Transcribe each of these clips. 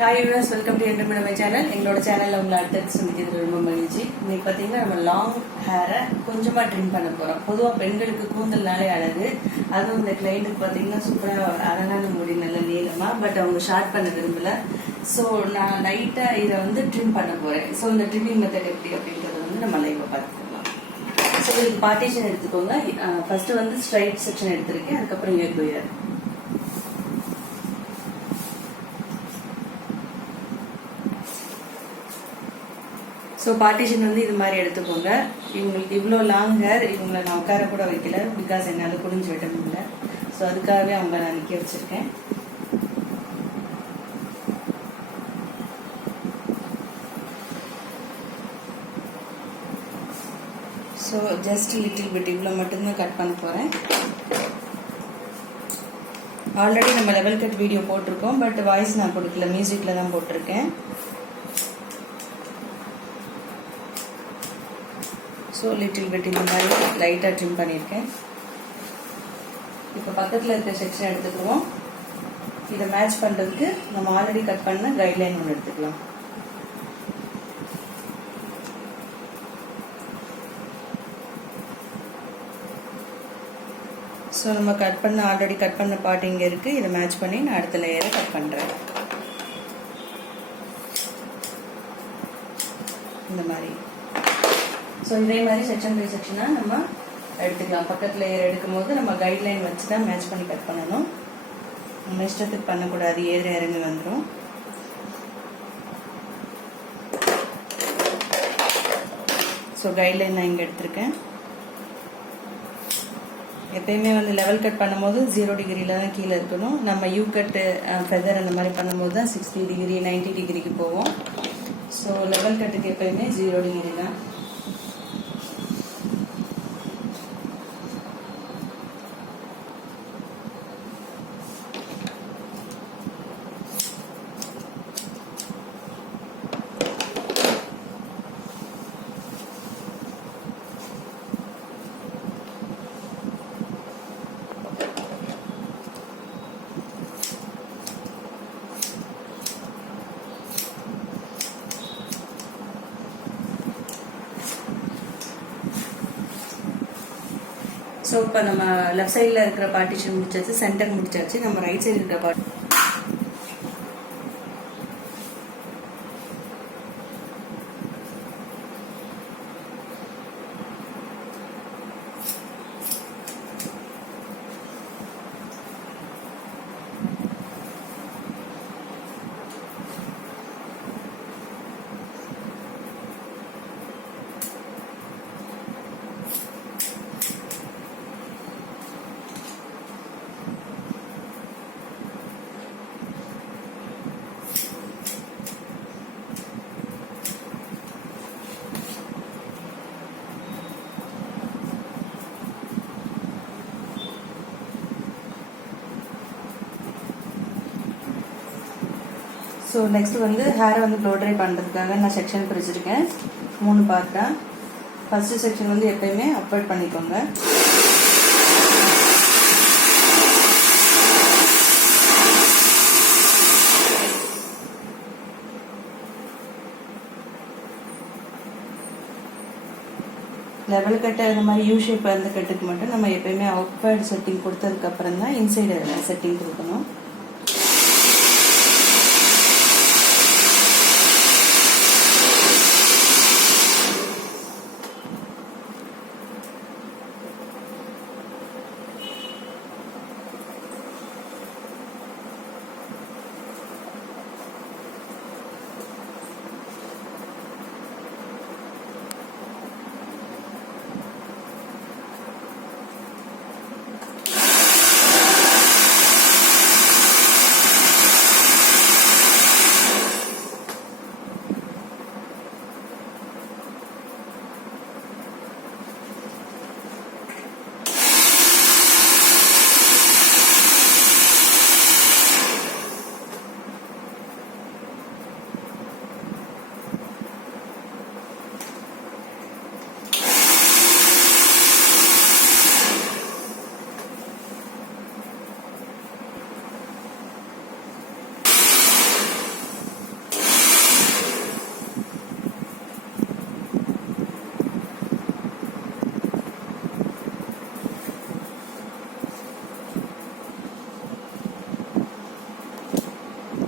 Hi viewers, welcome to Entertainment My channel. எங்களோட சேனல்ல உங்களை அடுத்து சந்திக்கிறது ரொம்ப மகிழ்ச்சி. இன்னைக்கு பாத்தீங்கன்னா நம்ம லாங் ஹேரை கொஞ்சமா ட்ரிம் பண்ண போறோம். பொதுவா பெண்களுக்கு கூந்தல்னாலே அழகு. அதுவும் இந்த கிளைண்ட்டுக்கு பாத்தீங்கன்னா சூப்பரா அழகான முடி நல்ல நீளமா, பட் அவங்க ஷார்ட் பண்ண விரும்பல. ஸோ நான் லைட்டா இதை வந்து ட்ரிம் பண்ண போறேன். ஸோ இந்த ட்ரிம்மிங் மெத்தட் எப்படி அப்படிங்கறத வந்து நம்ம லைவா பார்த்துக்கலாம். ஸோ இதுக்கு பார்ட்டிஷன் எடுத்துக்கோங்க. ஃபர்ஸ்ட் வந்து ஸ்ட்ரைட் செக்ஷன் எடுத்திருக்கேன், அதுக்கப்புறம் ஏர். ஸோ பார்ட்டிஷன் வந்து இது மாதிரி எடுத்துக்கோங்க. இவங்களுக்கு இவ்வளோ லாங் ஹேர், இவங்களை நான் உட்கார கூட வைக்கல, பிகாஸ் என்னால் குடிஞ்சு விட முடியல. ஸோ அதுக்காகவே அவங்க நான் நிற்க வச்சிருக்கேன். ஸோ ஜஸ்ட் லிட்டில் பிட் இவ்வளோ மட்டும்தான் கட் பண்ண போகிறேன். ஆல்ரெடி நம்ம லெவல் கட் வீடியோ போட்டிருக்கோம், பட் வாய்ஸ் நான் கொடுக்கல, மியூசிக்கில் தான் போட்டிருக்கேன். ஸோ லிட்டில் பிட் இந்த மாதிரி லைட்டாக ட்ரிம் பண்ணியிருக்கேன். இப்போ பக்கத்தில் இருக்க செக்ஷன் எடுத்துக்குவோம். இதை மேட்ச் பண்ணுறதுக்கு நம்ம ஆல்ரெடி கட் பண்ண கைட்லைன் ஒன்று எடுத்துக்கலாம். ஸோ நம்ம ஆல்ரெடி கட் பண்ண பார்ட் இங்கே இருக்குது. இதை மேட்ச் பண்ணி நான் அடுத்த லேயரை கட் பண்ணுறேன். இந்த மாதிரி ஸோ இதே மாதிரி செக்ஷன் பை செக்ஷனாக நம்ம எடுத்துக்கலாம். பக்கத்தில் லேயர் எடுக்கும் போது நம்ம கைட்லைன் வச்சு தான் மேட்ச் பண்ணி கட் பண்ணணும். நம்ம இஷ்டத்துக்கு பண்ணக்கூடாது, இறங்கி வந்துடும். ஸோ கைட்லைன் நான் இங்கே எடுத்திருக்கேன். எப்பயுமே வந்து லெவல் கட் பண்ணும்போது 0 டிகிரியில் தான் கீழே இருக்கணும். நம்ம யூ கட்டு ஃபெதர் அந்த மாதிரி பண்ணும்போது தான் 60 டிகிரி 90 டிகிரிக்கு போவோம். ஸோ லெவல் கட்டுக்கு எப்பயுமே 0 டிகிரி தான். ஸோ இப்போ நம்ம லெஃப்ட் சைடில் இருக்கிற பார்ட்டிஷன் முடிச்சாச்சு, சென்டர் முடிச்சாச்சு. நம்ம ரைட் சைடு இருக்கிற பார்ட்டி ஸோ நெக்ஸ்ட் வந்து ஹேரை வந்து ப்ளோ ட்ரை பண்ணுறதுக்காக நான் செக்ஷன் பிரிச்சிருக்கேன் 3 பார்ட்டாக. ஃபர்ஸ்ட் செக்ஷன் வந்து எப்பயுமே அப்லோட் பண்ணிக்கோங்க. லெவல் கட்டு இந்த மாதிரி யூ ஷேப் அந்த கட்டுக்கு மட்டும் நம்ம எப்பயுமே அவுட்வர்ட் செட்டிங் கொடுத்ததுக்கு அப்புறம் தான் இன்சைடு செட்டிங் கொடுக்கணும்.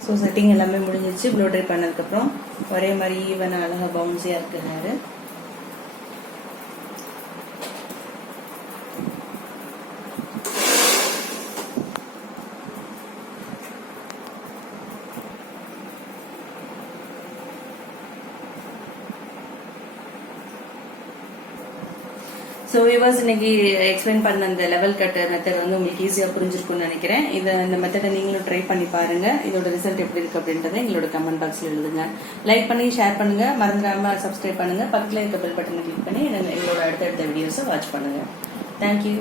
ஸோ செட்டிங் எல்லாமே முடிஞ்சிருச்சு. ப்ளோ ட்ரை பண்ணதுக்கப்புறம் ஒரே மாதிரி ஈவனாக அழகாக பவுன்ஸியாக இருக்குது ஹேரு. ஸோ வியூவர்ஸ், இன்னைக்கு எக்ஸ்பிளைன் பண்ண அந்த லெவல் கட் மெத்தட் வந்து உங்களுக்கு ஈஸியாக புரிஞ்சிருக்கும்னு நினைக்கிறேன். இந்த மெத்தடை நீங்களும் ட்ரை பண்ணி பாருங்க. இதோட ரிசல்ட் எப்படி இருக்கு அப்படின்றத எங்களோட கமெண்ட் பாக்ஸ்ல எழுதுங்க. லைக் பண்ணி ஷேர் பண்ணுங்க, மறந்துடாம சப்ஸ்கிரைப் பண்ணுங்க, பக்கத்தில் இருக்க பெல் பட்டனை கிளிக் பண்ணி எங்களோட அடுத்தடுத்த வீடியோஸை வாட்ச் பண்ணுங்க. தேங்க்யூ.